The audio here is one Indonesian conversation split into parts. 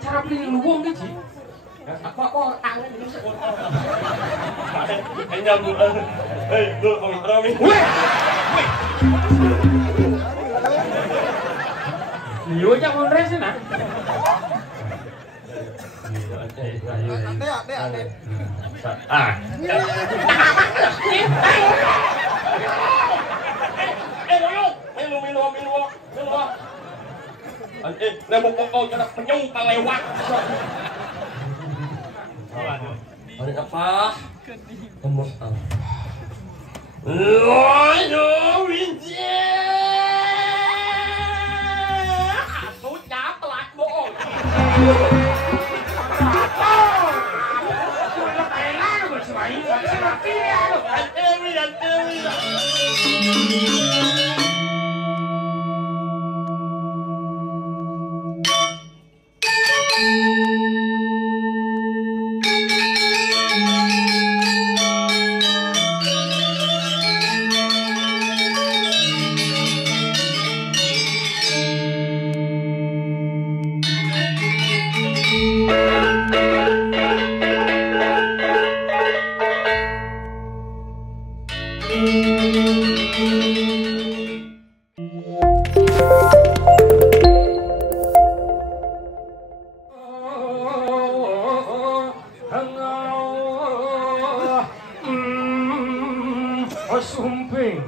cara beli luwung nih sih. Apa tangan ini sih. Hanya hei, lu kompromi. Weh. Liu aja konres nah. Ade. Ah. Minum. Nembok kau jangan penyung kelewat. Ada apa? Nembok apa? Ayo, Winjie. Aku nyaplak bohong. Sumping.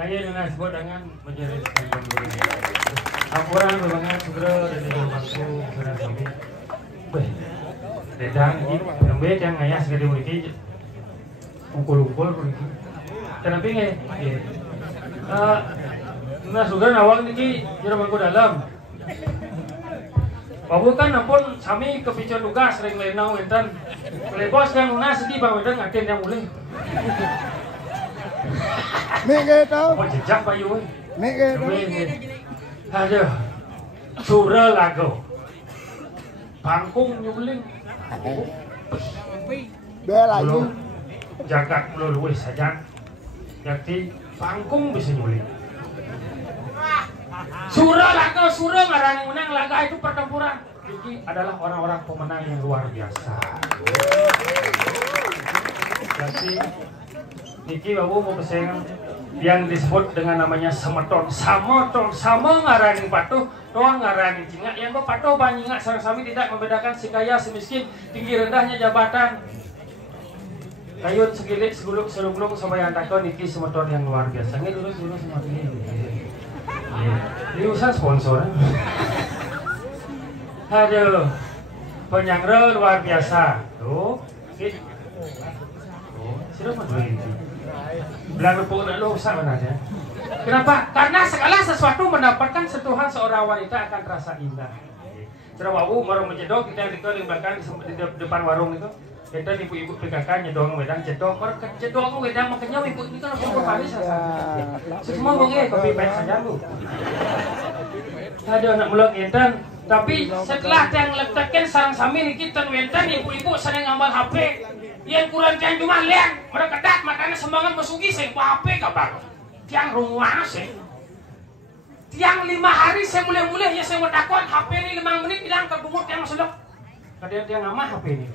Saya dengan sebut dengan menjadi sebuah budaya. Laporan berbangan segera dari waktu sudah sampai. Beh, dedang ini lembet yang ngayas gede muliki, ukul muliki. Kenapa nge? Nah sudah nawang niki jerman dalam. Babu kan ampun sami kepicuan duga sering lenau enten. Lebos kan unas sedih bang enten ngatin yang mulai. Mega tau. Oh jejak Pak Yun. Mega tau. Aduh, sura lago. Pangkung nyuling. Bela Belum yun. jagat melulu saja. Jadi pangkung bisa nyuling. Sura lago, sura ngarani menang laga itu pertempuran. Ini adalah orang-orang pemenang yang luar biasa. Jadi Niki babu mau pesengan yang disebut dengan namanya semeton, sama ngarani patuh, doang ngarani cingak. Yang patuh banyingat sarang sami tidak membedakan si kaya si miskin, tinggi rendahnya jabatan. Kayun segilik selulung sampai takon iki semotor yang luar biasa. Nggih dulu sama ini. Ini usaha sponsor. Aduh. Penyangre luar biasa. Tuh. Sudah mau dulu ini. Belang rupuk nak lu usah mana ya. Kenapa? Karena segala sesuatu mendapatkan sentuhan seorang wanita akan terasa indah. Cerah wau marung menjedok kita di belakang di depan warung itu. Kita ibu-ibu PKK nyedong wedang jedok, orang jedok wedang makanya ibu ini kan langsung kembali saja. Semua bongeh kopi pahit saja bu. Ada anak mulak enten, tapi setelah yang letakkan sarang samin kita enten ibu-ibu sering ngambil HP. Yang kurang tiang cuma liang, mereka kedat makanya semangat masuki saya HP kabar. Tiang rumah sih. Tiang 5 hari saya mulai-mulai ya saya mau takut HP ini 5 menit hilang kebungut yang masuk. Kadang tiang ngamah HP ini.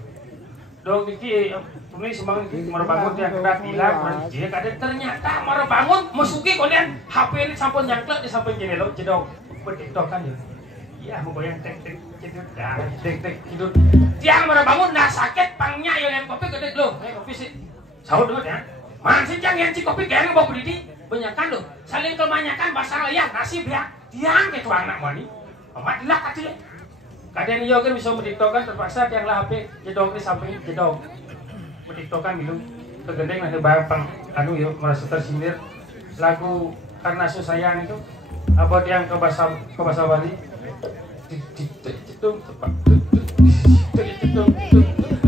Dong niki ini semangat merebangun yang kedat hilang dia kadang ternyata merebangun masuki kemudian HP ini sampun nyangklek di samping jendela jedok bertiktok kan ya. Iya mau goyang tek tidur. Tiang merebangun nah sakit pangnya yang kopi gede loh. Kopi sih. Sahur dulu ya. Masih jangan yang kopi kayaknya bawa beli banyakan loh. Saling kebanyakan basah layar nasi biar tiang ke tuang anak mani. Amat lah katanya. Kadang iya kan bisa mendiktokan terpaksa tiang lah HP jedok di samping jedok mendiktokan gitu kegendeng nanti bapang anu yuk merasa tersindir lagu karena susayang itu apa tiang ke bahasa Bali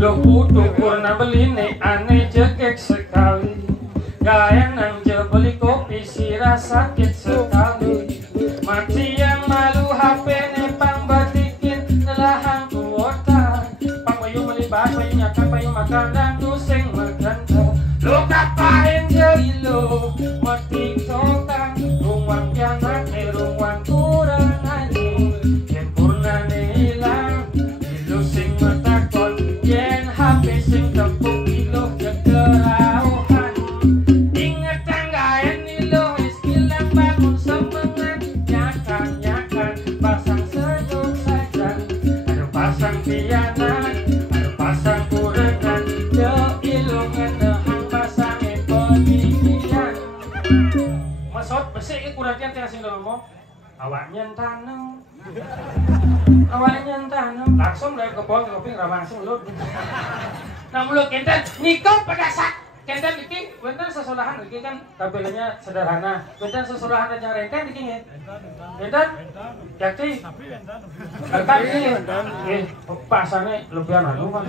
lo kudu purna beli nih aneh jegek sekali gaya nang beli kopi sirah sakit sekali mati yang malu HP nepang batikin nelahang kuota pang bayu melibas bayu nyakan bayu makan dan tusing maganda lo kapain jadi lo mati tokan ruang kiamat ruang kurang aja yang purna hilang ilu sing matakon yen HP sing tepuk ilu jegerauhan inget tanggayan ilu iskilang bangun semangat nyakan pasang senyum saja ada pasang piana ada pasang kurengan yo ilu ngenehang pasang pemikiran masot besik kuratian tiang sing ngomong awaknya tanam langsung dari kebon ke kuping rawangsung lu nah mulut kenten nikah pada saat kenten iki benten sesolahan iki kan tampilnya sederhana benten sesolahan aja renten iki ya benten jakti kan ini pasane lebihan anu kan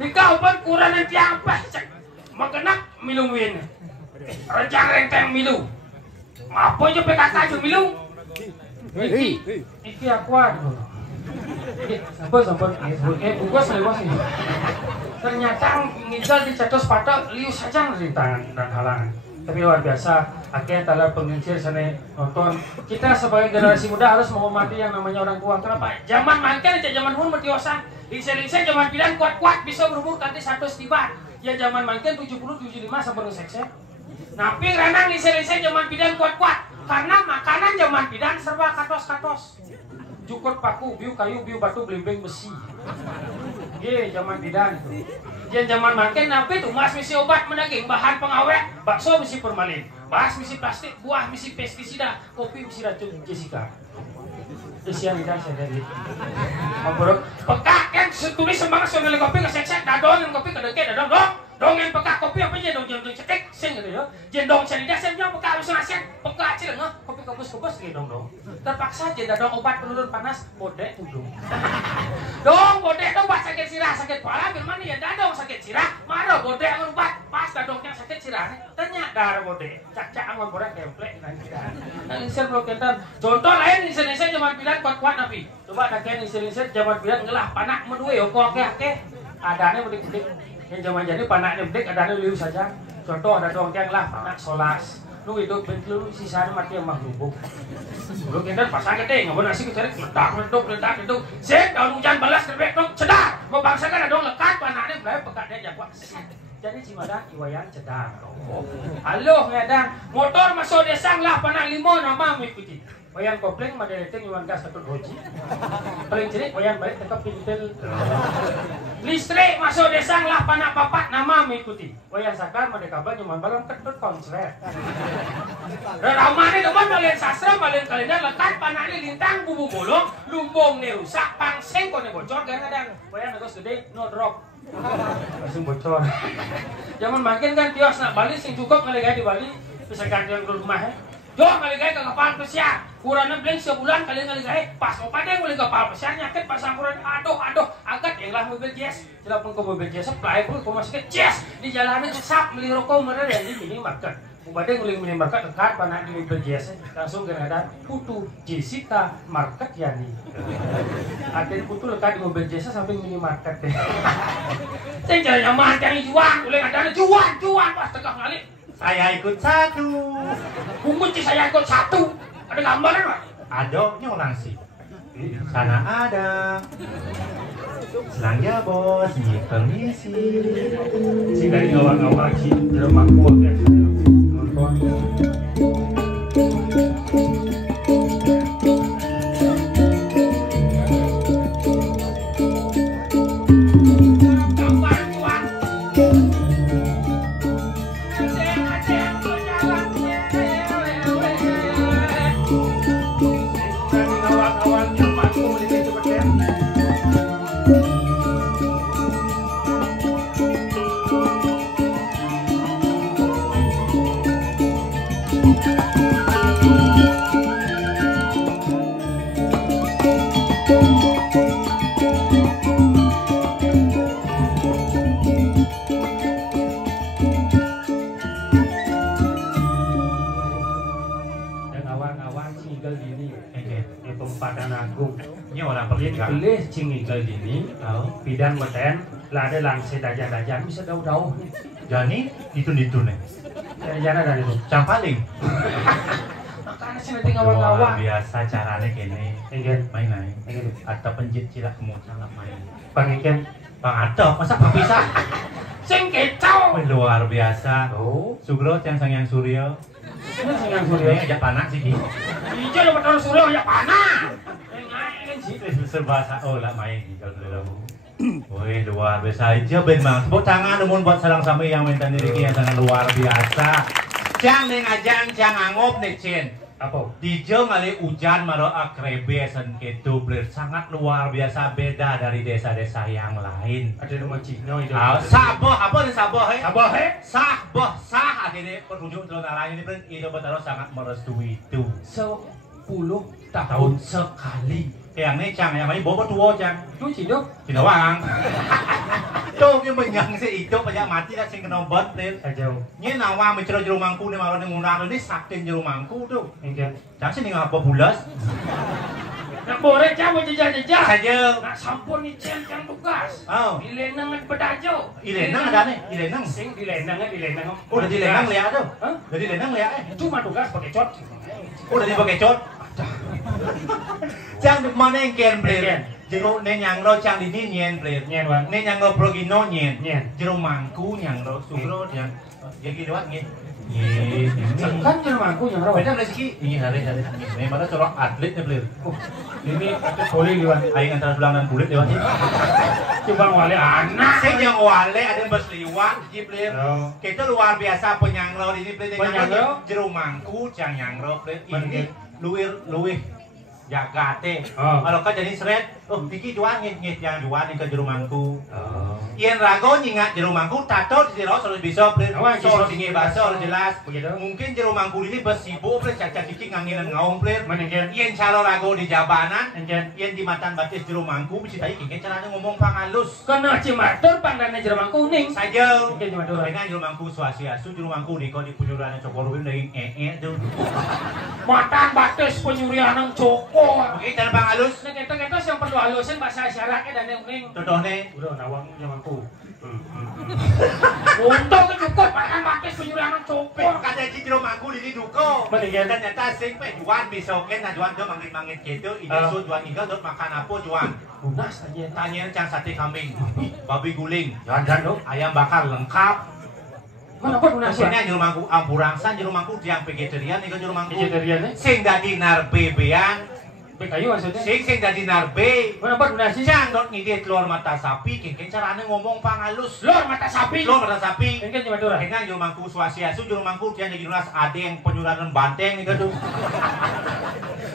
nikah obat kurang nanti apa cek magenak miluin rencang renteng milu apa aja PKK aja milu iki aku aduh sampun bungkus lewat sih ternyata ngijal di cetos patok liu saja rintangan dan halangan tapi luar biasa akhirnya tala pengincir sana nonton kita sebagai generasi muda harus menghormati yang namanya orang tua kenapa zaman makan aja zaman hun bertiosan lingsir zaman bilang kuat-kuat bisa berumur nanti 100 tiba ya zaman makan 70-75 sampai sekse tapi renang lingsir zaman bilang kuat-kuat karena makanan zaman bidan serba katos-katos cukur paku, biu kayu, biu batu, belimbing besi ye zaman bidan itu yang zaman makin napi tuh mas misi obat menaging bahan pengawet bakso misi formalin bahas misi plastik buah misi pestisida kopi misi racun Jessica isian tidak saya dari ngobrol peka kan tulis semangat soalnya kopi kesek-sek dadong yang kopi kedeket dadong dong yang peka kopi apa aja dong cetek sing gitu ya jendong cerita saya bilang peka harus ngasih peka aja nggak kopi kebus gitu dong terpaksa aja dadong obat penurun panas bodek tuh dong bodek dong obat sakit sirah sakit kepala gimana ya dadong sakit sirah marah bodek obat pas dadongnya sakit sirah ternyata darah bodek cak aman bodek template nanti dah insir bloketan contoh lain insir zaman bilang kuat-kuat nabi coba ada kayak insir zaman bilang ngelah panak medue opo oke adanya bedik-bedik yang zaman jadi panaknya bedik adanya liu saja contoh ada dongkeng lah panak solas lu hidup bentuk sisanya mati yang lubuk lu kita pasang gede nggak boleh nasi kita ledak set daun hujan balas terbek dong cedar mau bangsa kan ada lekat panaknya mulai pekatnya jago jadi cimadan iwayan cedar halo ngedang motor masuk desa lah panak limo nama mengikuti Wayan kopling madeleteng iwan gas satu hoji. Paling cilik wayan balik tetap pintel. Listrik masuk desa lah panak papat nama mengikuti. Wayan sakar madekaban nyaman balon ketut konslet. Ramane teman balen sastra balen kalender lekat panane lintang bubu bolong lumbung ne rusak pangseng kone bocor kadang-kadang. Wayan terus gede no drop. Langsung bocor. Zaman makin kan tios nak Bali sing cukup ngaligay di Bali bisa gantian ke rumah ya. Jo ngaligay ke kapal pesiar. Kurangnya beli sebulan kali ngaligay pas opadeng mulai kapal pesiar nyakit pas angkuran aduh agak yang lah mobil jazz. Tidak pun ke mobil jazz supply pun ke masuk ke jazz di jalanan sesap beli rokok mereka yang di minimarket. Opadeng mulai minimarket dekat panak di mobil jazz langsung kadang-kadang putu Jessica market yani. Akhir putu lekat di mobil jazz samping minimarket. Saya jalan nyaman cari juan, boleh ada juan pas tegak ngalik. Saya ikut satu. Kunci saya ikut satu. Ada gambarnya Pak? Ada, ini orang sih. Sana ada. Selangnya bos, ini permisi. Si dari ngawang-ngawang si jermak kuat ya. Nonton. Boleh cinggal ini, bidang beten, lada langsir dajan bisa daun nih. Jadi itu nih. Jangan dari itu. Campaling. Makanya sih nanti ngawang-ngawang. Biasa caranya kene. Enggak main. Atau penjit cilak kemut sangat main. Pangikan. Bang Atau masa bisa? Sing kecau. Luar biasa. Oh. Sugro yang Suryo. Yang Suryo ajak panas sih. Iya dapat orang Suryo ajak panas. Serba lah main kalau dulu. Woi luar biasa aja ben mang. Tepuk tangan umum buat salang sami yang minta diri yang sangat luar biasa. Cang ning ajang cang angop nih Cin. Apa? Dijo ngali hujan maro akrebe sen ketu sangat luar biasa beda dari desa-desa yang lain. Ada nama Cino itu. Saboh apa nih saboh he? Saboh he? Sah adene penunjuk telur naranya ini itu betul sangat merestui itu. 10 tahun sekali. Yang ini Cang, yang ini bawa tua Cang. Itu Cino? Cino Wang. Tuh yang menyang si itu banyak mati lah sing kena bot nih. Aja. Ini nawang mencero jero mangku nih malah ngurang ini saking jero mangku tuh. Enggak. Cang sih ngapa bulas? Nak boleh Cang mau jejak-jejak. Saja. Nak sampun ni Cang tugas. Oh. Dilenang bedajo. Dilenang ada nih, dilenang. Sing dilenang. Udah dilenang lihat tuh. Hah? Udah dilenang lihat. Cuma tugas pakai cot. Udah dipakai cot. Cang mana yang kian beli? Jero nenyang lo Cang di sini nyen beli. Nyen Bang. Nenyang lo progino nyen. Nyen. Jero mangku nyang lo sugro yang jadi doang nyen. Kan jero mangku yang rawa. Beda rezeki. Ini hari. Ini malah colok atlet nih beli. Ini atlet boleh liwat. Aing antara tulang dan kulit lewat ini. Coba wale anak. Saya yang wale ada yang berseliwat di beli. Kita luar biasa penyangro ini beli. Penyangro. Jero mangku cang nyangro beli. Ini luwih jagate. Kalau kan jadi seret, Diki jual ngit yang jual ke jero mangku. Yen rago nyingat jero mangku tato di jero harus bisa beli. Soal tinggi bahasa harus jelas. Mungkin jero mangku ini bersibuk beli caca Diki nganginan ngaum beli. Yen cara rago di jabanan, yen di matan batis jero mangku bisa tadi kengke caranya ngomong pangalus. Kena cimatur pandane jero mangku kuning. Saja. Mungkin cimatur. Dengan jero mangku swasiasu jero mangku di kau di penyurian cokoruin dari tuh. Matan batis penyurian nang coko. Oke, dan pangalus. Nek kita yang perlu halusin bahasa isyaratnya dan yang kuning. Contohnya. Udah nawang nyamanku. Untuk cukup makan batis penyurian nang coko. Kata jero mangku di duko. Mendingan ternyata sing pe juan bisoken nah juan tuh mangit-mangit gitu. Ini su juan inggal tuh makan apa juan? Lunas aja. Tanya cang sate kambing, babi guling, Jangan dong. ayam bakar lengkap. Mana kok nasi? Kesini jero mangku amburangsan, jero mangku tiang vegetarian, iku jero mangku. Vegetarian Sing dadi narbe bean. Kayu maksudnya? Sing dadi narbe. Mana kok nasi? Jangan ngidit telur mata sapi, kengkeng carane ngomong pangalus. Lor mata sapi. Telur mata sapi. Kengkeng cuma dura. Kengkeng jero mangku swasiasu, jero mangku tiang jadi nulas adeng penyuranan banteng iku tuh.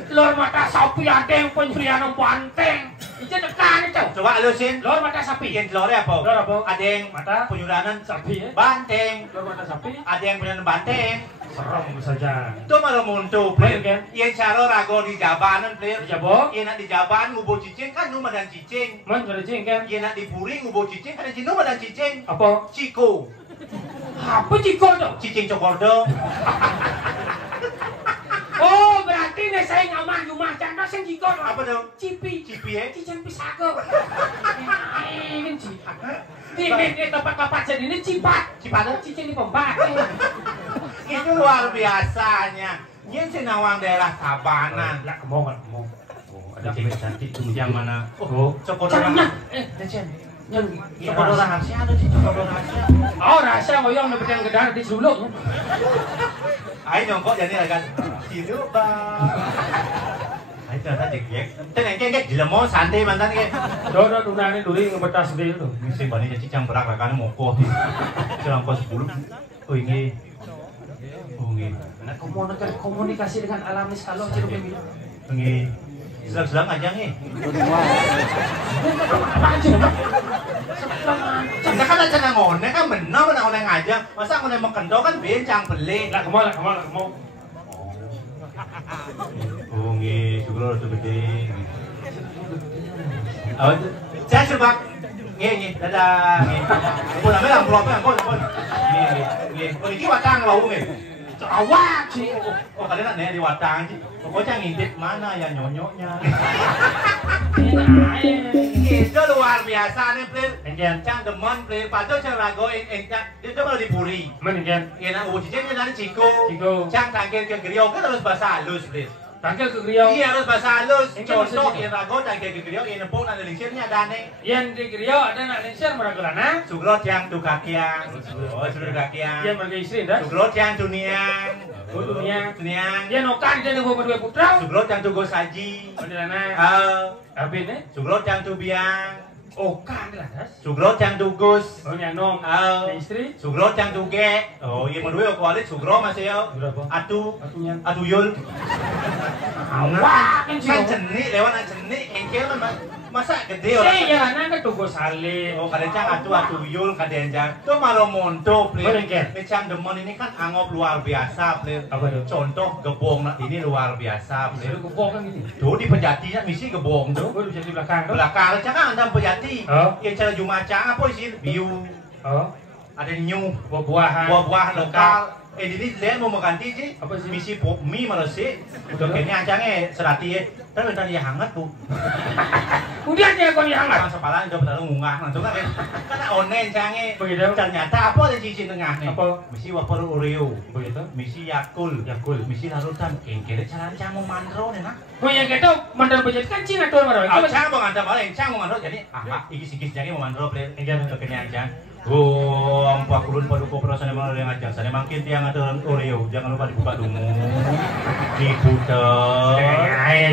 Lor mata sapi adeng penyurian banteng. Ijo tekan itu. Coba lu sin. Lor mata sapi. Yang telurnya apa? Lor apa? Adeng Mata penyuranan sapi ya. banteng. Lor mata sapi. Adeng penyuranan banteng. Serem saja. Itu malah muntu, Bener, kan? Yang cara rago di jabanan, Plir. Di Jabo? Yang nak di jaban ngubo cicing kan numa dan cicing. Man ada cing kan? Yang nak di puri ngubo cicing kan ada numa dan cicing. Apa? Ciko, Apa ciko tuh? cicing cokordo. Oh, berarti nih saya ngaman rumah contoh sing ciko tuh. Apa tuh? Cipi. Cipi ya? Cicing pisago. Ini cipat. Di tempat-tempat jadi ini cipat. Cipat tuh? Cicing di pembat. Itu luar biasanya. Yang senawang daerah Tabanan. Lah kemong. Oh, ada cewek cantik tuh. Yang mana? Oh, Cokordo Cantik. rahasia. Yang Cokordo rahasia ada sih, cokordo rahasia. Oh, rahasia ngoyong dapat yang gedar di suluk. Ayo nyongkok jadi agak hidup bang. Ayo ternyata jek. Tenang kek jelemo santai mantan kek. Do dunane duri ngebetas sendiri tuh. Mesti bani jadi cang berak rakane moko di. Jalan kos 10. Oh ini. Oh ini. Nah, komunikasi dengan alamis kalau jeruk yang bilang. Ini. Sedang aja nih. Apaan sih? Canda kan aja ngone kan benar kan ngone aja. Masa ngone mekendo kan bencang beli. Lah kemau. Oh ini juga tuh gede. Oh, saya coba. Nge, dadah. Pulang melang pulang kok. Nge. Oh ini watang lo nge. Awak sih. Oh kalian nak di watang sih. Pokoknya ngintip mana ya nyonyoknya. Itu luar biasa nih, Plir. Engken. Cang demen, Plir. Padahal cang rago itu malah dipuri. Men engken. Ya nak uji cing dari Ciko. Cang tangkil ke griyo kan harus bahasa halus, Plir. Tangkel ke Griau. Iya harus bahasa halus. Engken Contoh maksudnya? yang rago tangkil ke griyo, yang nempung dan lingsirnya dane. Yang di Griau ada nak lengser meragelana. Sugrot yang tu kakiang. Oh, sugrot kakiang. Yang bagi istri dah. Sugrot yang tuniang. Oh, dunia. Tuniang. Yang nokan dia nunggu berdua putra. Sugrot yang tu gosaji. Pendelana. Abin eh. Sugrot yang tu biang. Okan lah das. Sugrot yang tu gus. Oh nyanom. Istri. Sugrot yang tu ge. Oh, iya berdua kualit sugro masih yo. Berapa? Atu. Atunya. Atu yul. Awak Kan jenik lewat jenik engkel kan masa gede orang. Saya nang ketugo salib. Oh, kadang cang atu yul kadang cang. Tuh malah monto, Plir. Boleh, Ken? Cang demon ini kan angop luar biasa, Plir. Apa itu? Contoh gebong nah, ini luar biasa, Plir. Jadi kupok kan gitu. Tuh di Pejati ya misi gebong tuh. Oh, bisa di belakang tuh. Belakang cang kan ada Pejati. Oh. Yang cara Jumat cang apa sih? Biu. Oh, Ada new. buah-buahan. Buah-buahan lokal. Ini lihat mau mengganti sih. Apa sih? Misi mie malah sih. Untuk ini ancangnya serati ya. Tapi tadi yang hangat bu. Kemudian dia kau yang Orang sepalan itu betul ngungah langsung kan. Karena onen cangnya. Begitu. Ternyata apa ada cincin tengah nih? Apa? Misi wapor Oreo. Begitu. Misi Yakult. Misi larutan. Kengkele cara cang mau mandro nih nak. Oh yang gitu mandar budget kan cing atur marah. Oh cang mau mandro malah cang mau mandro jadi ikis cangnya mau mandro play. Enggak kenyang cang. Oh, ampak kulun paduko perasaan emang yang aja. Sana makin tiang ada Oreo. Jangan lupa dibuka dulu. Diputer,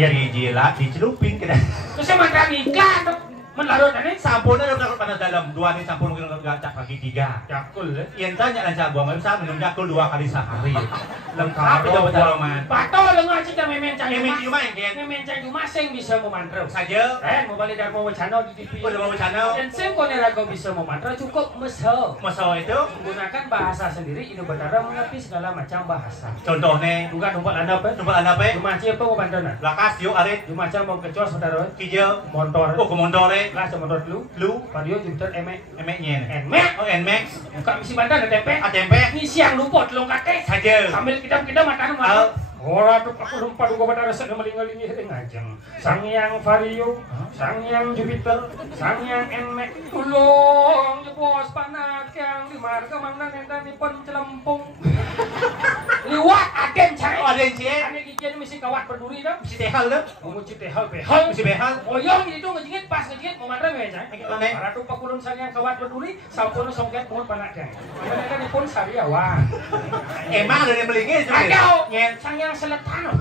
dijilat, dicelupin kena. Terus saya makan iklan tuh melarut ini. Sampunnya udah takut panas dalam. Dua nih sampun mungkin gacak lagi 3. Yakul ya. Yang tanya lancar buang nggak bisa minum Yakul 2 kali sehari. Lengkap itu pencaloman. Pato lengan cita memen cang. Ini cuma yang kian. Memen cang cuma sing bisa memantau. Saja. Mau balik dari mau channel di TV. Udah mau channel. Dan sing kone rago bisa memantau cukup mesel. Masalah itu. Menggunakan bahasa sendiri. Indo Batara mengerti segala macam bahasa. Contohnya. Bukan umpat anda apa? Coba anda apa? Cuma apa mau bantu nak? Lakas yuk arit. Cuma aja mau kecuali saudara. Kijau. Motor. Oh ke montore. Lah sama motor dulu. Lu. Padio Jupiter emek. Emeknya. Emek. Oh Nmax. Buka misi bandar ada tempe. Tempe. Ini siang lupot longkate. Saja. Sambil kita makan makan. Ora tuh aku lupa duga pada rasa melingi-lingi ngajeng. Sang Yang Vario, Sang Yang Jupiter, Sang Yang Nmax. Tulung ya bos panak yang di marga mangna nendanipun celempung. Liwat aden cari. Oh ada yang cie. Ane jadi mesti kawat berduri dah. Mesti tehal dah. Mau mesti behal. Mesti behal. Oyong itu ngejingit pas ngejingit mau mandang ya cang. Mana? Para tu pakulun sariang kawat berduri, sampun songket pun panak cang. Mana kan pun sariawan. Emang ada yang melingin tu. Agak nyen sariang seletan.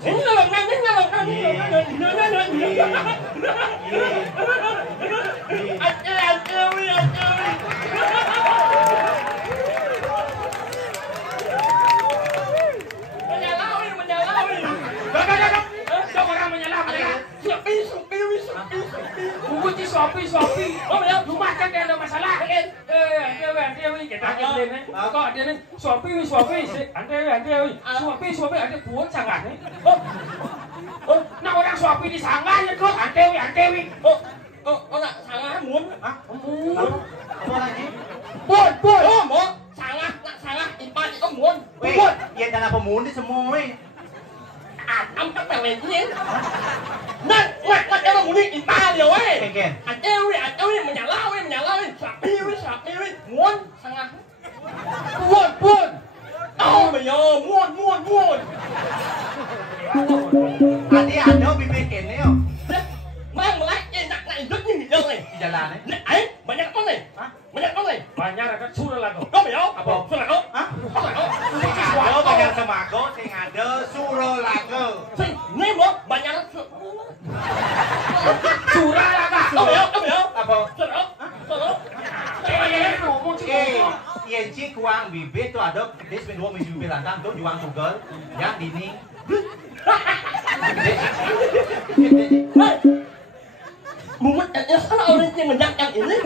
Ini ngalong. Suapi. Oh ya, rumah kan dia ada masalah kan? Dia kita dia ni. Kok dia ni suapi. Suapi ada buat sangat ni. Oh, nak orang suapi di sangat je kok. Ante. Oh nak sangat mun. Mun. Apa lagi? Mun. Oh, mun. Sangat, nak sangat. Ipan itu mun. Mun. Yang tanah pemun di semua weh. Anh các bạn này nhé. Nè, ngặt em muốn đi ta điều ấy. Anh eo đi, mà nhà lao đi. Sạc đi. Muốn sang ăn. Buồn. Oh bây giờ muôn. Ada bibir keneo. Mang mà lấy nặng này rất như người này. Jalan eh. Ấy, banyak con này. Banyak ada sudah lah tu. Có phải không? Apa? Sudah không? Hah? Có phải không? Ada banyak semago, sing ada suro lago. Sing, nem đó, banyak Surah lah kak. Có phải không? Apa? Sudah không? Ngomong cik. Yang cik kuang bibir tu ada dia dua minggu bibir lantang tu juang tunggal yang dini. Mumet ya salah orang yang menjangkang ini.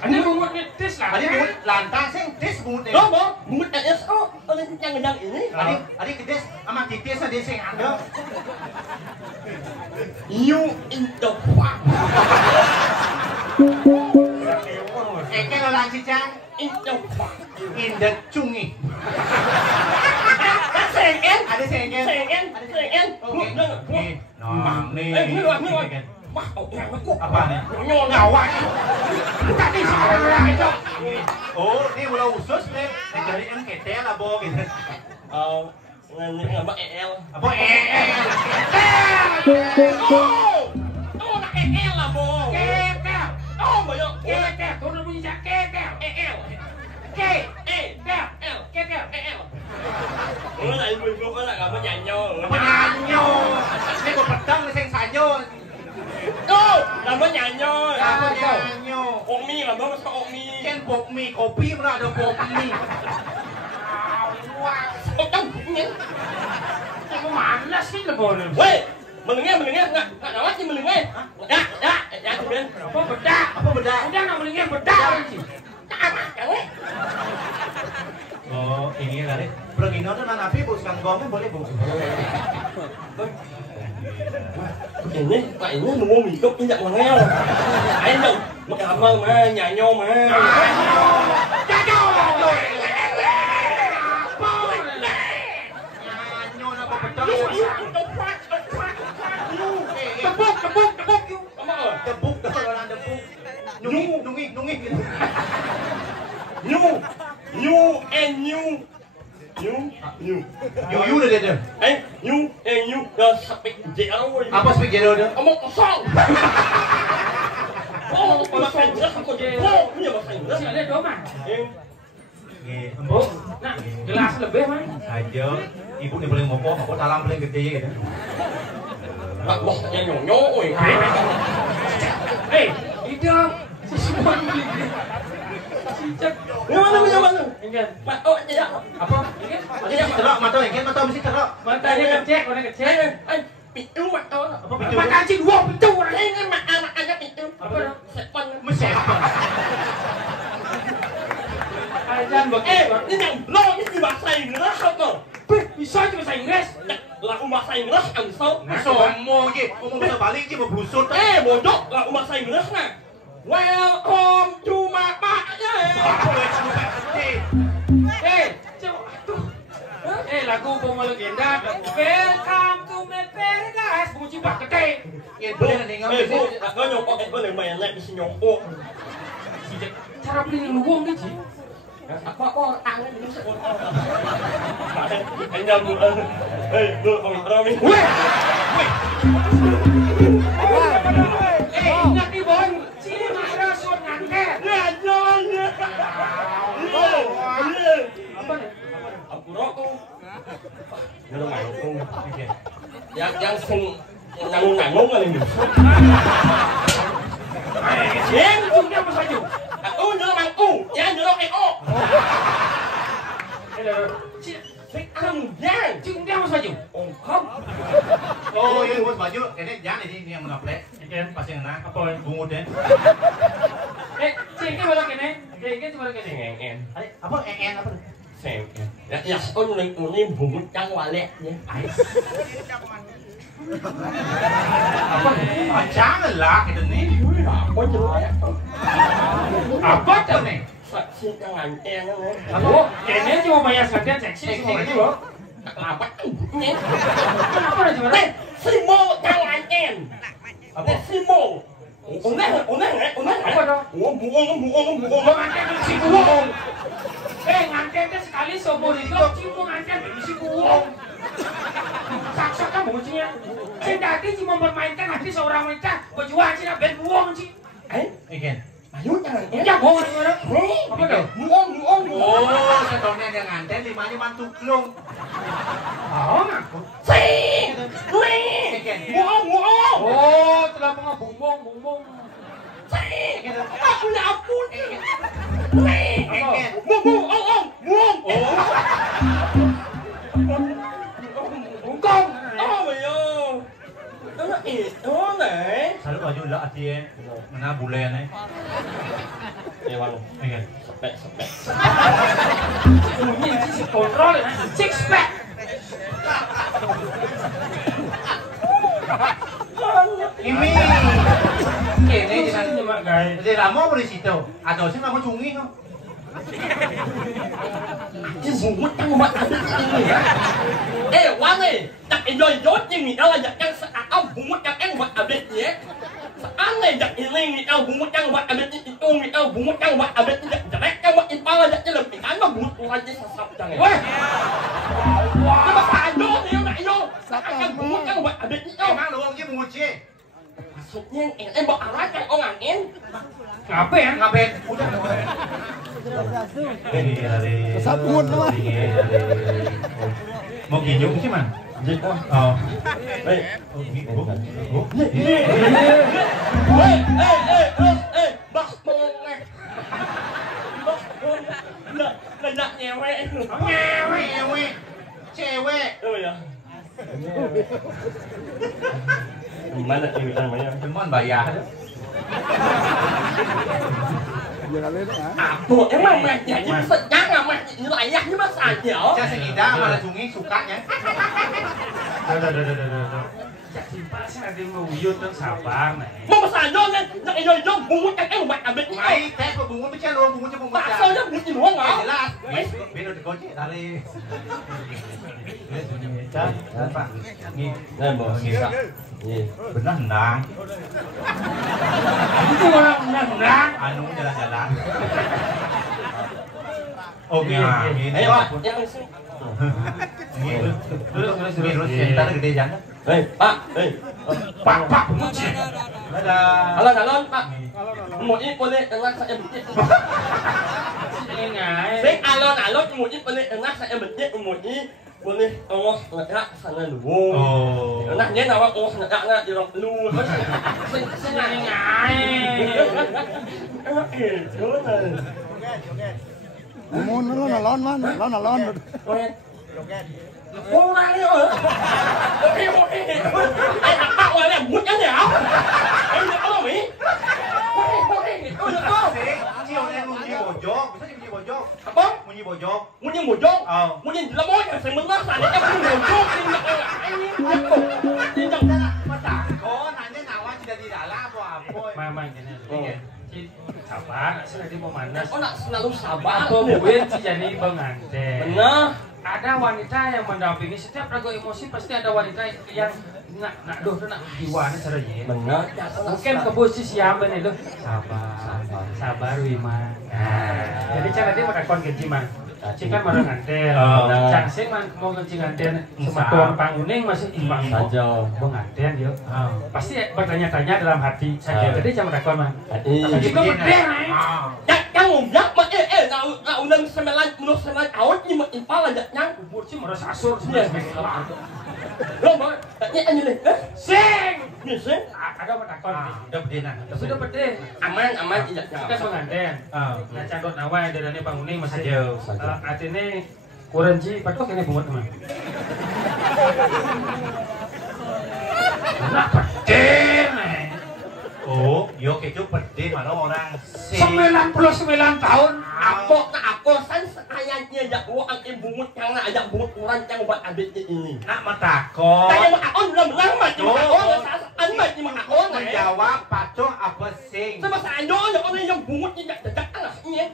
Ini mulut ni tes lah. Ada mulut lantang sing tes mulut ni. Đó mà, mumet ya salah orang yang menjangkang ini. Ada kedes ama titis dia sing ada. You in the fuck. Eke orang cicang In the fuck. in the cungi. Sengken. Ada sengken. Okey. Ni, nam ni. Ni rồi. Wah, Apa ni? Ngawak. Tadi salah itu. Oh, ni mula usus ni. Ni jadi yang ketel lah bo gitu. Ngambak EL. Apa Oh, nak EL lah, Bo. Ketel. Oh, banyak. Ketel. Turun bunyi cak ketel. EL. Ketel. Bữa này mình cũng có là gặp với nhà nhau. penyanyo. Ni ko pedang ni sing sanyo. Oh, làm với nhà nhau. Penyanyo. Ong mi làm với sao ong mi. Ken bok mi kopi mana ada bok mi. Ôi trong nhé. Kamu mana sih lebon? Weh, mình nghe. Nggak nói chứ mình nghe. Dạ, tụi bên. Apa bedak? Apa bedak? Udah nak mendingan bedak lagi. Chẳng ấy. Oh, ini lah ni. Pergino tu nak api bos kanggong boleh bu. Ini, tại nó mua mì cốc cái dạng là heo. Anh đâu, mà cảm ơn mà nhà nhau mà. You dah dia. Anh, you, speak zero. Apa speak jero dia? Ông có xong. Oh, bahasa Inggris aku je. Oh, ini bahasa Inggris. Masih ada dua mah. Oh, Nah, gelas lebih mah. saja. Ibu ni boleh ngopok, ngopok dalam boleh gede gitu. Mak bos yang nyonyo, oi. Hei, hidung. Semua beli. Cicak. Mana? Ingat. Mak, oh, ya. Apa? Ingat? Mesti terok mata, ingin mata mesti terok. Matanya kecek, warna kecek. Anh, pintu mak tao. Apa pintu? Mata anjing dua pintu. Ini mak anak pintu. Apa dah? Sepan. Mesti apa? Ajan begitu. Ini yang lo ini bahasa Inggris apa? Bisa aja bahasa Inggris. Lah bahasa Inggris kan so. Semua je, ngomong bahasa balik je berbusut. Bodoh lah bahasa Inggris nah. Welcome to my ya. Lagu Bunga Legenda. Welcome to my paradise. Bunyi cibak gede. Ya boleh dengar. Kau nyopok boleh main lek di nyopok. Cara beli luwung ni sih. Apa tangan ini sekolah. Anh nhầm ê, được không đâu đi. Eh, ingat nih Bon, sini ada shot ngantek. Apa nih? Aku rokok. Nó mày yang sing nanggung kali ini. Yang chúng ta phải chịu. Aku nhớ bằng u, jangan nhớ cái o. Đây là Thích ăn gian, chứ cũng đeo sao chịu. không. Oh, ini buat baju. Ini jangan ini yang mengaple. Ikan Pas yang nak. apa? Bungut deh. Sini mana kene? Kene mana kene? En. Apa en apa? Xem. Ya, con ini bungut căng walet ya. Apa? Jangan lah kita nih. Có chưa? Apa tuh nih? Vaksin jangan en đó. Aduh, kene cuma bayar sekian seksi semua itu loh. Apa ini? Kenapa ada cuma? Simo jangan en. Apa Simo? Apa dong? Buong. Nganten si buong. Nganten sekali seumur hidup cuma nganten si buong. Saksa kan buktinya. Saya cuma mempermainkan hati seorang wanita. Berjuang sih ben buong sih. Ikan. Ayo jangan en. Ya buong itu orang. Apa dong? Buong. Oh, setongnya ada nganten, limanya mantu klung. Oh, ngaku. Buong. Oh, telah mengebung-bung. Aku nak ampun. Buong. Bungkong. Oh mày ơi. Đó là itu này. Selalu baju lah aja. Mana bulan nih? Ewan. Ikan. Sepek. Bunyi sih kontrol six pack. Ini. Kene Ini mak guys. Jadi Ramo di situ. Atau sih Ramo cungi no? Cái bungut tăng mặt anh ini ya. Wang ơi, đặt rồi dốt như người ta đặt ăn ông bungut đặt ăn mặt abet nhé. Anh này đặt ini người ta bungut tăng mặt abet itu người ta bungut tăng mặt abet đặt tăng mặt impala đặt cho lebih kan mah bungut orang jadi sasap jangan. Weh. Cái mà phải vô thì ông lại vô. Anh bungut tăng mặt abet itu. Emang lu orang bungut sih? Maksudnya em bawa arah kan orang en. Apa ya? Ngapain? Udah. Ini dari. Kesabut lah. Mau ginyung sih man? Dịch thôi. Oh. Ê. Bắt mông này. Là nặng nhèo ấy. Ngewe. Cewek. Rồi à. Mana ini kan mana? Cuman bayar. Jangan lihat ya. Apa? Emang maknya ini sedang amat ini layaknya mas aja. Saya segida malah cungi sukanya. Dah. Jadi pasti nanti nguyut dan sabar nih. Mau mas aja nih, nak ini bungut kan em buat abis ini. Mai teh kok bungut pecah lu bungut bungut. Baksonya bungut di luar nggak? Jelas. Beda di kunci tali. Pak. Nih, bos. Iya. Benar ndang. Itu orang nendang. Anu jalan-jalan. Oke, ini. Ayo pak, yang sini. Terus entar gede jangan. Pak, Pak, bunyi. Dadah. halo pak. Một ít boleh dengar saya betul. Ini ngai. Saya alon một ít boleh dengar saya betul một ít boleh Allah nak sana lu. Oh. Nak dia nak Allah nak di orang lu. Saya Ini ngai. itu lah. Mun nó là lon man, lon là lon. Ô ra đi ơi. Ai đặt bạo rồi này muốn cái gì hả? Em được đâu mày? Chiều nay muốn đi bộ gió, sao đi bộ gió? Apa? Muốn đi bộ gió. Muốn như mùa gió. Muốn như là mối phải mình nó sẵn em muốn mùa gió đi nhận anh đi nhận Mà đã có nanya nào anh tidak di dalam apa? Mama ini. Sabar, saya nanti mau mana? Oh nak selalu sabar. Apa mungkin sih jadi pengantin? Benar. Ada wanita yang mendampingi setiap ragu emosi pasti ada wanita yang nak jiwanya ceria. Benar. Mungkin ke posisi yang benar itu sabar Wima. Nah, jadi bicara dia pada kon genci man. Cikan marang nganten. Cang sing man mau genci nganten semeton panguning masih imbang saja. Mau nganten dia. Pasti bertanya-tanya dalam hati saja. Jadi jangan rakon man. Juga gede Yang ngomong mah na ulang 9 tahun ni mak impal aja nyang kubur sih merasa asur sih. Lo mau tanya anjing Sing. ni sih Ada matakon. Udah bedenan. Sudah pede. aman tidak Kita penganten. Nah canggot nawai dari panguning masih. Saja. Artinya kurenci patok ini bungut teman. Nak pede. Oh, yo kecu pede mana orang 99 tahun. Aku san sekayanya jak uang bungut yang ajak bungut orang yang buat adik ini. nak matakon. Kayak mak on belang mak an mak on Menjawab patung apa sing? sama saya orang yang bungut tidak dekat anaknya.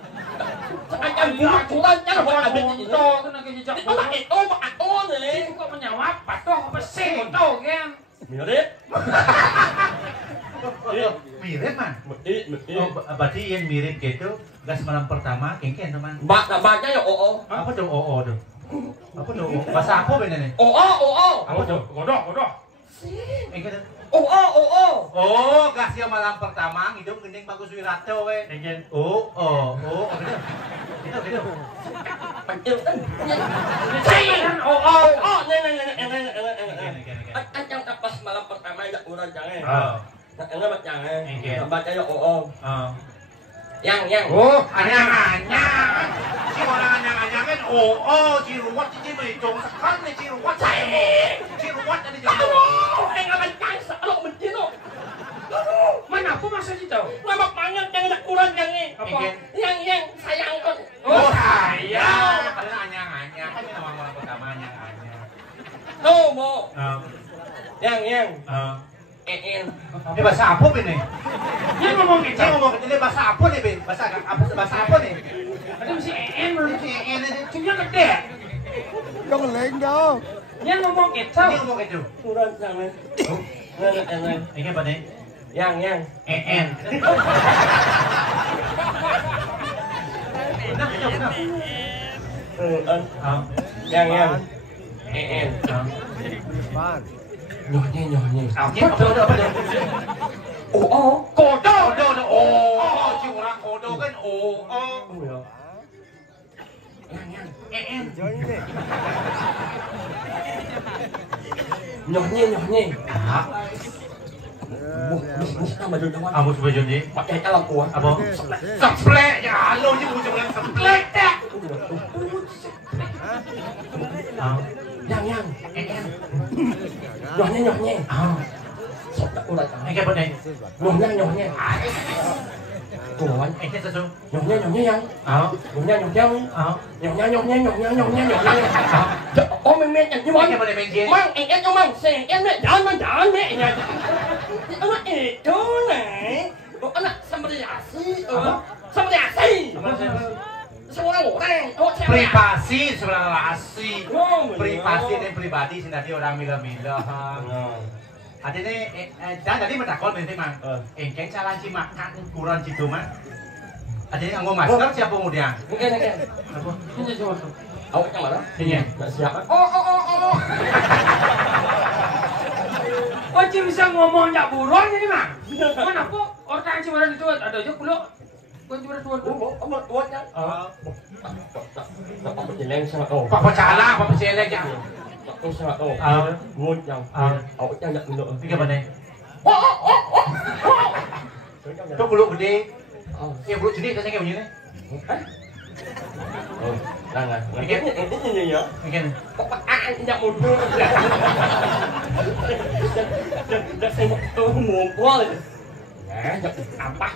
Sekayanya bungut orang yang buat adik ini. Kena kejejak. Itu mak on nih. Kok menjawab patok apa sih? Tahu kan? Mirip. Mirip man. Mirip. Oh, berarti yang mirip gitu gas malam pertama kengken teman. Baca ya Apa tuh oo tuh? Apa tuh? Bahasa apa bener nih? Apa tuh? Godok. Engke Oh. gas yang malam pertama hidup gending bagus wirato we. Dengan Gitu. Pentil kan. Sayang. Yang pas malam pertama ya urang jangan. Enggak baca Engke. Baca ya Yang. Oh, anyang-anyang. Si orang anyang-anyang kan ciruat cici mencong sekali ciruat. Ciruat ada jauh. Aduh, enggak kencang salok mentino. Mana aku masa sih tahu? Ngamak mangan yang ada kurang yang ini. Apa? Yang sayang kan. Oh sayang. Karena anyang-anyang kan nama malam pertama anyang-anyang. Tuh mau. Yang. Ini bahasa apa ini? Dia ngomong gitu. Saya ngomong ini bahasa apa nih, Ben? Bahasa apa nih? Ada mesti en loh. Si ini Cuma gede. Jangan leng đâu. Dia ngomong gitu. Ini ngomong itu. Kurang jangan. Ini apa nih? Yang. En. Yang. Man. Nyonya. Apa tuh? Kodo. Si orang kodo kan En. Chơi đi. Nyonya. Sama dulu teman. Kamu coba jadi Pakai kalau kuat. apa? Seplek ya, lo sih mau coba seplek dah. Yang. Nyonya. Sok tak ulah jangan. Ini apa nih? Nyonya. Kuat. Ini sesuatu. Nyonya yang. Nyonya. Oh men yang gimana? Ini apa nih bensin? Mang em cho mang xe em mẹ jangan mẹ nya. Anak itu nih. Anak samariasi. Samariasi. Semua orang. Privasi sebenarnya relasi. Privasi dan pribadi sih tadi orang mila-mila. Artinya dan tadi mentakol bensin mang. Engkeng cara makan kurang citu mang. Artinya ngomong masker siapa kemudian? Mungkin. Apa? Ini cuma tuh. Awak yang mana? Ini. Enggak siap. Oh, Ci bisa ngomong nyak buron ini mah. Mana aku orang Ci mana itu ada aja pulau. Kau cuma tuan. Apa tuannya? Apa jeleng sangat Papa cala, papa celek ya. Aku sangat ngut yang. Awak yang nak minum. Ini apa nih? Itu bulu gede. Ya bulu gede kasih kayak begini. Jangan. Ini ya. Mungkin. Tidak mundur. Dah saya mau mumpul. Apa?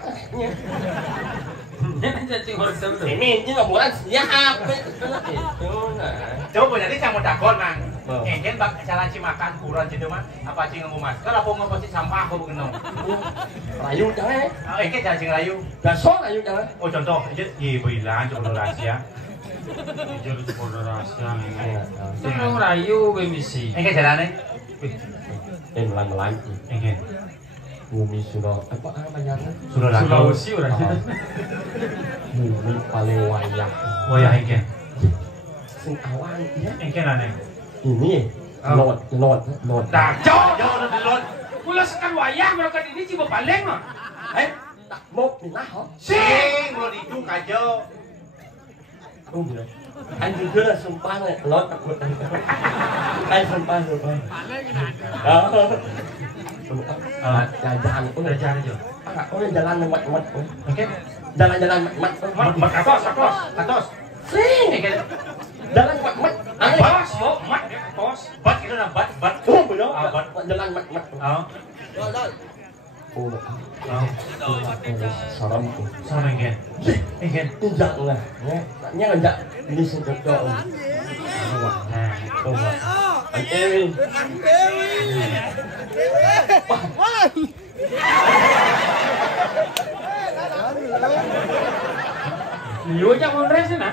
Ini jadi orang tahu. Ini nggak boleh siap. Itu nah. Coba jadi saya mau takon mang. Mungkin bak cara makan kurang gitu mah. Apa cing ngomong masker apa mau pasti sampah aku begitu. Rayu jangan. Mungkin cara cing rayu. Dasar rayu jangan. Oh contoh aja bilang coba rahasia. Jadi cuma rahasia ini. Itu rayu bemisi. Mungkin caranya. Melang. Mungkin. Bumi sudah apa namanya? Sulawesi orang kita. Bumi paling wayah. Wayah engken. Sing awan ya. Engken aneh. Ini not. Dah jauh delot. Kula sekan wayah mereka ini ciba baleng mah. Tak mau minah ho. Sing lo itu kajo. Oh bila. Anh juga lah sumpah nih, lot takut. Anh sumpah. Jalan, Udah jalan aja. jalan mat. Engken. Jalan mat. Mat atos. Sing. Jalan mat. Atos, lo mat ya atos. Bat kita nak bat. Oh bila. Bat. Jalan mat. Oh. Oh. Salam tu. Sama engken. Engken. Tidak lah. Nya enggak ini sedekah. Nah, Anh Erin. liu aja mau res na.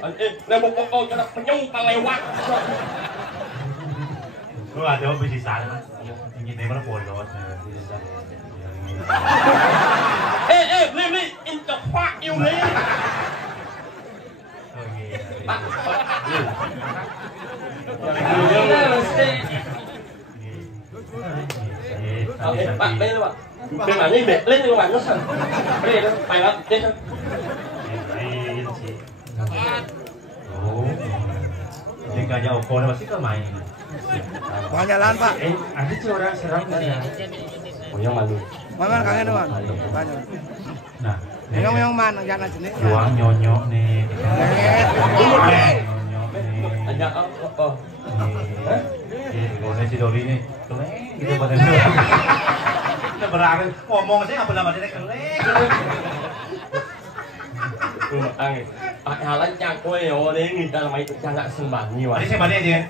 Anh Erin, này một con cho nó nhung ta lewat. Lu ada apa sih sana? Ingin mana bolos. Li, into khoác yêu Li. Bạn đây là bạn. Bên bạn đi bệt lên đi bạn nó sẵn. Đây đó, phải bạn, đây thôi. Jika jauh kau masih ke main. Jalan Pak. Ada sih orang serang dia. Yang malu. Mangan kangen doang. Banyak. Nah, Yang mana jalan sini? Juang nyonyok nih. Nyonyok nih. Ada oh. Nih, si Dori nih. Keleng gitu badan lu. Kita berani ngomong sih nggak pernah badannya keleng. Angin. Halan chàng quê ở đấy người ta là mấy chàng lại sân bản nhiều Ini siapa dia?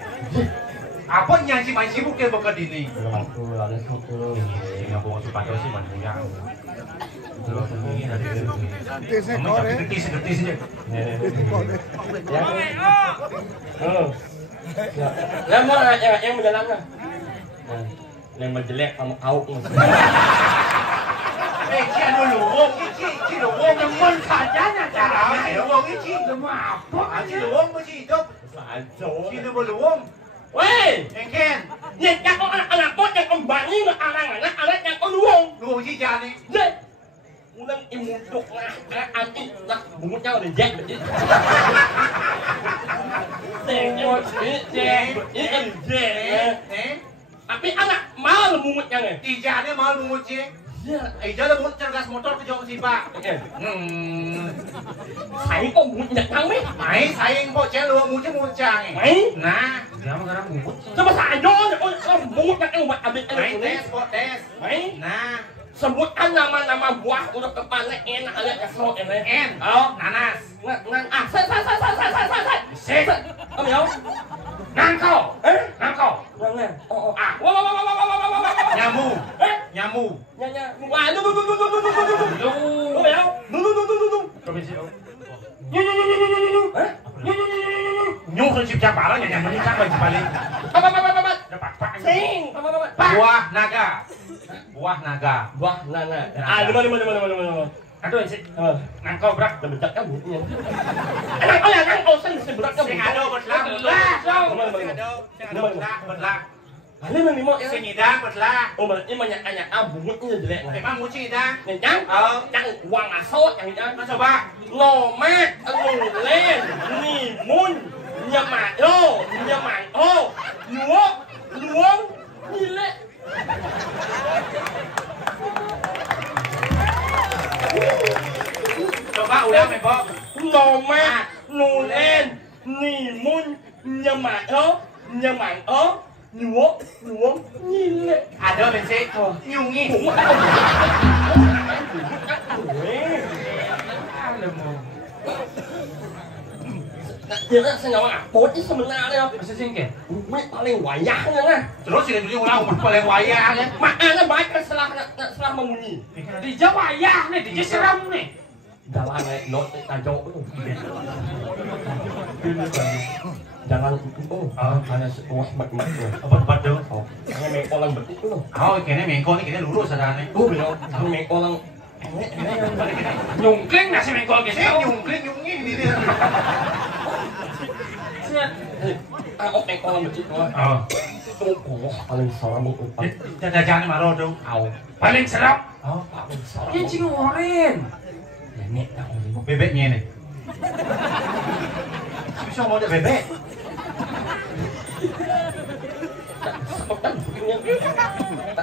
Apa nyanyi main sibuk dia bukan ini? Memang tu lah, ada satu. Nggak bohong si Panjang sih manusia. Segertis aja. Lah mau yang berjalan lah. Yang berjelek sama kau. Ci dulu wong yang mun sajanya cara. Wong iki apa? Ci wong mesti hidup. Ci dulu wong. Weh, Engken. nyet jak anak bot yang kembang ini anak yang kau luong. Luong si jani. Deh. Ulang imuduk nah, anti nak bungutnya udah jack betul. Tapi anak mal bungutnya nih. Tijane mal bungutnya. Ija lah bungut cergas motor ke jauh si Pak. Saya kok bungutnya kang nih? Mai sayang kok cel luang bungutnya bungut cang. Nah, Jangan sekarang bungkus. Sama saja bungutnya kan buat abis mai tes kok tes. Nah, sebutkan nama-nama buah untuk kepala enak alias kesel ini. nanas. Saya. Kamu ya? Nangkau. Nangkau. Nyamu. Nyamu. Nyung cipta barang yang nyamu kan bagi balik. Buah naga. Buah naga. Dimana? Aduh sih. Nangkau berak. Bentak kamu. Enak ya nangkau sen seberat kamu. Sing ado berlah. Berlah. Ini memang mau ya. Sing idang berlah. Oh, berarti banyak bungutnya jelek. Memang muci idang. Yang uang asot yang itu. Coba. Nomat, len, nimun, nyamado, nyamado, luong, nile. Coba ulang Mbok. Nomat, nulen, nimun, nyamado, luong, nile. Ada bensin. Nyungi. Dia nak sengaja ngapot ini sebenarnya. Masa singkir? Umi paling wayahnya nah. Terus si Dudi ulang paling wayang ya. Makanya baik setelah membunyi. Di Jawa wayah nih, di seram nih. Jalan naik not tajok tu. Jangan itu hanya sebuah mat-mat tu. Apa tu? Hanya mengkolang betik tu. Oh, kene mengko ni kene lurus ada ni. Beliau hanya mengkolang. Nyungkling nasi mengkol gitu. Nyungkling nyungin di dia. Oh mengkolang betik tu. Oh paling seram tu. Jangan maro tu. Paling seram. Oh, Paling seram. Yang cing oren. Nenek dah orang. bebeknya ni. Bisa mau ada bebek.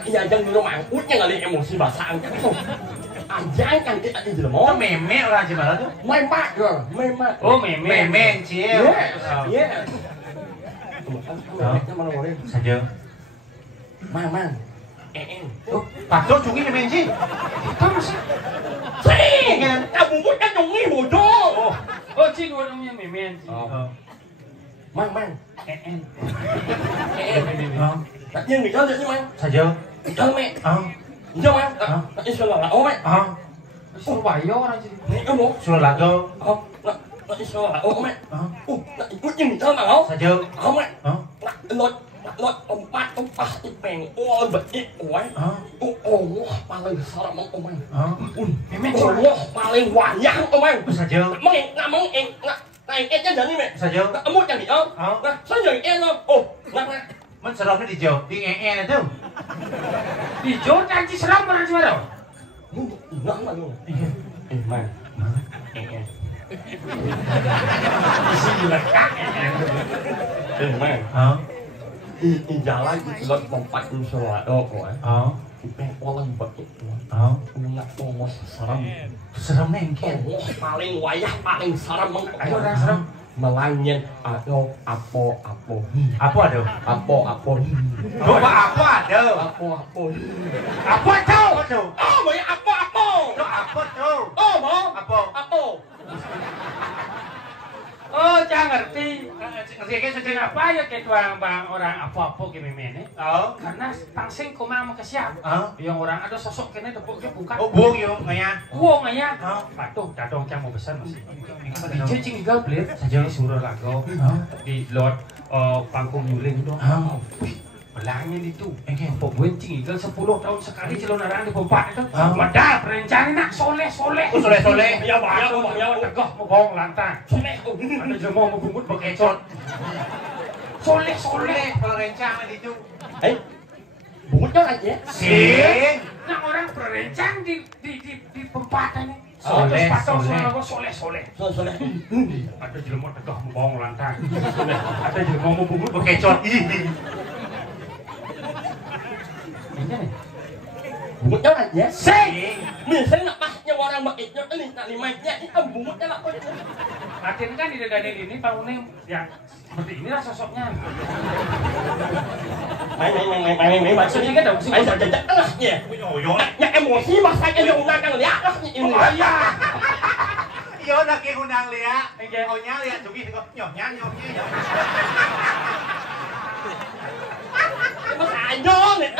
Iya jangan dulu mangkutnya kali emosi bahasa angkat itu. Anjay kan kita di dalam Oh meme orang Jemara tuh. Memak ya, memak. Oh meme. Meme cil. Iya. Mana boleh? Saja. Mang. Oh, patut cungi meme sih. Kamu sih? Sih, kamu kan cungi bodoh. Oh cing orangnya meme. Mang. Tự nhiên mình chơi chứ mang. Saja. Chơi mẹ. Chơi mang. Tại sao là ô mẹ? Suruh bayar orang sih. Mẹ ơi bố. Suruh lagu. Tại sao là ô mẹ? Tại chút nhưng mình chơi mà không? Saja. Không mẹ. Lột ông bát cái bèn ô bật ít quái. Ô paling sarap mang omang. Meme. Paling wayang omang. Saja. Mong em này em chân đi mẹ. Saja. Mua chẳng bị không? Sao giờ em không? Ồ, nè. Mình serap ni di jauh, di này tu. Di Jordan sih seram orang sih mana? Nggak mà luôn. Mang. Isi juga kak. Mang. Jalan lewat tempat sholat kok. Pengen orang begitu. Nggak mau serem. Serem ni engkel. Paling wayah paling serem. Ayo orang serem. Melangin apo. Apa ada? Apo. Coba apa ada? Apo. Apa tu? Apa tu? Oh, mau apo. Tu apa tu? Oh, mau apo. Oh jangan ngerti. Ngerti kan saja. Kenapa ya kayak bang orang apa-apa kayak meme ini? Karena pangsing komang sama kesiap. Yang orang ada sosok kene tepuknya bukan. Oh buang yo ngaya. Buang ngaya. Patuh datang cang mau pesan masih. Cicing juga beli saja suruh lagu. Di lot panggung nyuling itu. Belangnya itu. Pok wencing igal 10 tahun sekali celon narang di pompat itu. Madap rencana nak soleh. Oh soleh. Ya, Tegah mau bawang lantang. Ada jemong mau bungut bekecot. Soleh. Kalau rencana itu. Bungutnya aja. Sing. Nah orang berencang di pempatan ini. Soleh. Soleh. Ada jelema tegah mau bawang lantang. Ada jelema mau bungut bekecot. Bungutnya aja. Sing. Misalnya pasnya orang bakitnya ini tak limanya itu bungutnya lah. Artinya kan di dada ini bangunnya yang seperti inilah sosoknya. Main maksudnya kan dong sih. Main jajak lah ya. Ya emosi masanya yang undang kan lihat lah ini. Iya. Iya nak ke undang lihat. Oh nyal lihat cuci kok nyoknya. Mas ayo nih.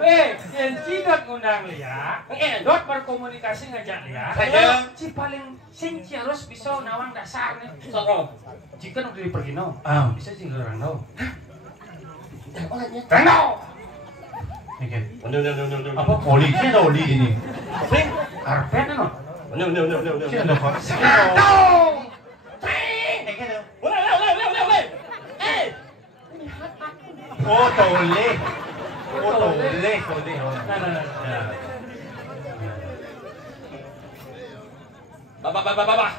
Yang cidot ngundang Lia, dot berkomunikasi ngajak Lia. Si paling sing harus bisa nawang dasar nih. Jika udah dipergi no, bisa sih orang no. Rano. Apa polisi atau oli ini? Sing karpet no. Sini ada kok. Oh tole. Bapak.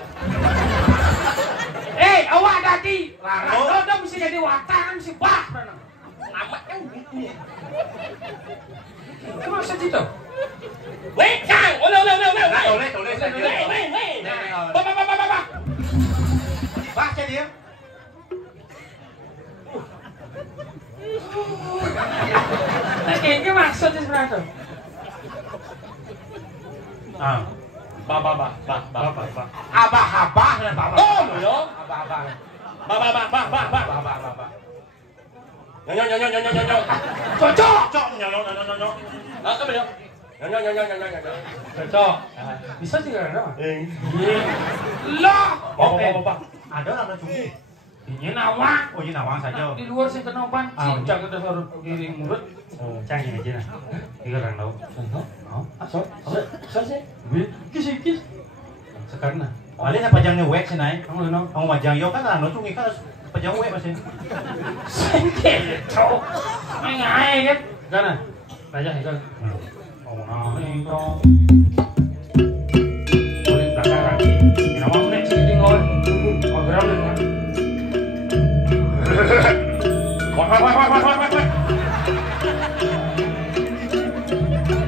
Awak tadi. Larang mesti jadi wataan si bah. Selamat kan gitu ya. Itu maksud itu. Weh, Kang. Oleh. Tole saja. Weh. Bapak. Baca dia. Kayaknya maksudnya sebenarnya tuh. Ba. Abah lah bapak. Oh, yo. Abah. Ba. Nyo. Cocok. Nyo. Apa dia? Nyo. Cocok. Bisa sih kan? Lah. Oke. Ba. Ada orang cumi. Ini nawang. Oh, ini nawang saja. Di luar sih kena panci. Jaga dasar kiri mulut. Canggih aja nah. Tiga orang tahu. So sih. Kis. Sekarang nah. Paling apa pajangnya wek sih naik. Kamu kenal? Kamu majang yo kan orang cumi kan pajang wek masih. Sengke, cok. Ngai kan? Karena. Aja kan. Oh, ini dong. Boleh belakang lagi. Nawang nih sedikit ngol. Oh, berapa kan? Wah.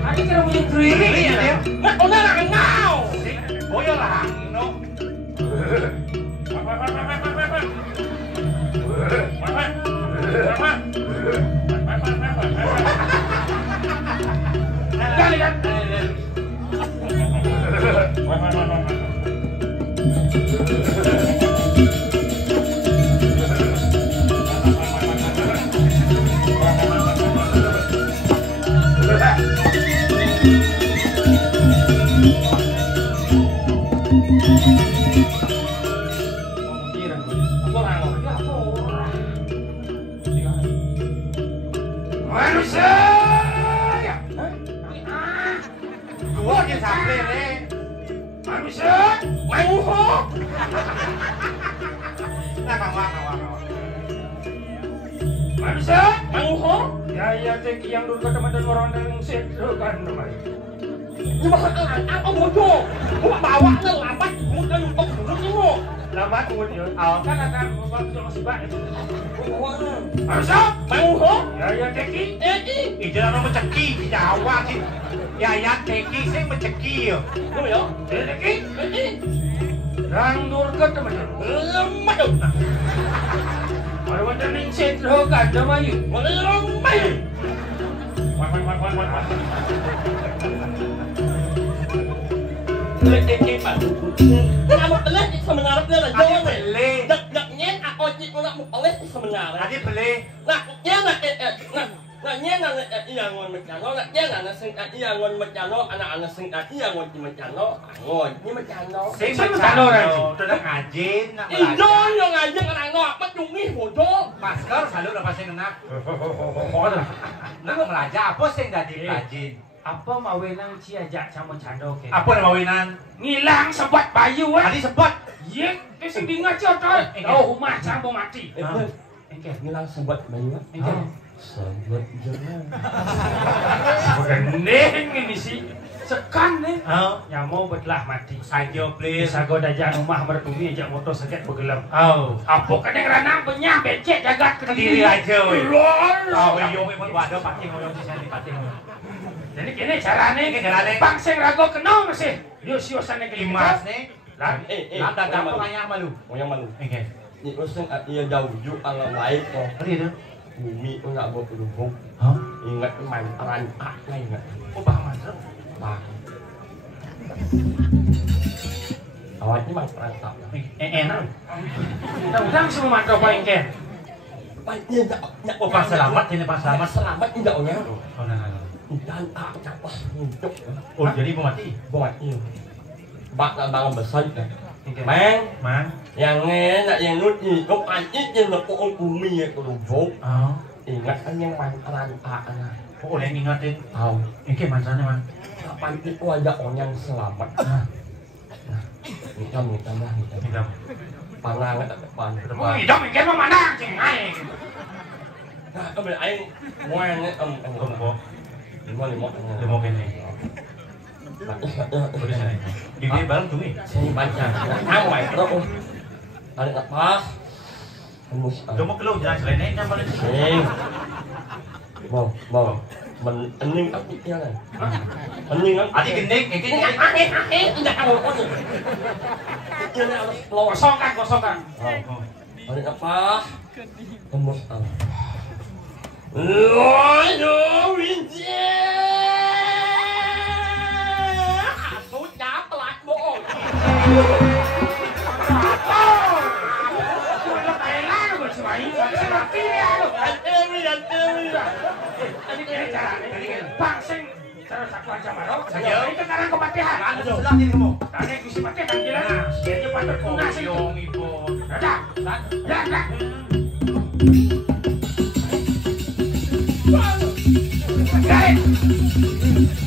Ani kira punya keriling ya dia. Nggak udah lah ngau. Oh ya lah, no. Kali kan? Ya tek yang dulu teman-teman orang yang kan namanya. Nhưng mà ăn ông mua vô. Mua bawa nó lambat, mua cái untuk duduk ni mo. Lambat kemudian. Kan akan waktu masih banyak. Harusnya mau ho? Ya teki. Ijazah nama ceki Jawa sih. Ya teki saya menceki yo. Đúng rồi. Teki. Rang durga teman-teman. Mất được. Ada macam ni cendera kan nama you. Mày. Lên mà. Nó một lên thì sao mình làm lên là vô này. Đợt nhén ôi chị nó một lên thì sao mình làm. Tadi beli. Nhén là nhén là iya ngon mình chả nó là nhén là nó sinh iya ngon mình chả nó anak sinh iya ngon thì mình chả nó ngon nhưng mà chả nó. Saya macam tu dah ngajin nak belajar. Ijo yang ngajin anak ngok mat jungi bodoh. Masker selalu dapat saya kena. Nak belajar apa saya dah dipelajin. Apa mawenang ciajak sama cando ke? Apa nama winan? Ngilang sebat bayu Tadi sempat. Ye, tu sing bingat coy. Oh, rumah cangbo mati. Engke ngilang sebat bayu. Engke. Sebat jangan. Gendeng ini sih. Sekan nih. Oh, Yang mau betlah mati. saya please. Bisa godajan rumah mertumi ajak motor seket bergelam. Oh, Apa kan yang ranang benyah becek jagat kediri aja weh. Lol. Oh, yo memang waduh pating orang sini pating. Jadi kini carane bang sing rago kenal masih. Yos-yosan yang Limas nih. Lah, Ada apa tanya malu? Yang malu. Oke. Ni usen ia jauh ju alam lain ko. Tadi tu. Bumi ko nak buat berhubung. Hah? Ingat main peran lain ingat. Oh, paham masuk. Bah. Awak ni mang peran tak. Enak. udang semua mantap paling ken. Baik ni nak Oh, pas selamat ini pas selamat. Selamat indaknya. Oh, nah. Dan tak apa untuk. Oh, jadi pemati. Buat ni. Bak nak bangun besar dah. Mang, Mang. Yang nghe nak yang nút ni kau anjing je nak kau bumi ko rubung. Oh. Ingat kan yang main peran tak ana. Oh, yang ingatin. Tahu. Oke, mansanya, Mang. Kapan itu ada orang yang selamat. Minta lah. Tidak. Panang kat depan. ui, dong ken mau mana cing ai. Nah, có phải anh ngoan ấy, Không có. lima Dia mau kene. Oh, di sana. Di dia bareng cumi. Sini baca. Ang baik terus. Ada apa? Mus. Dia mau keluar jalan selain ini balik. Sing. Mau. Mình ninh ấp đi theo này. Mình ninh ấp. Adi gendeng, ini. Tidak ada apa. Ini lo Kosongkan. ada apa? Mus. Waduh, Winje. Aku dapat Guys.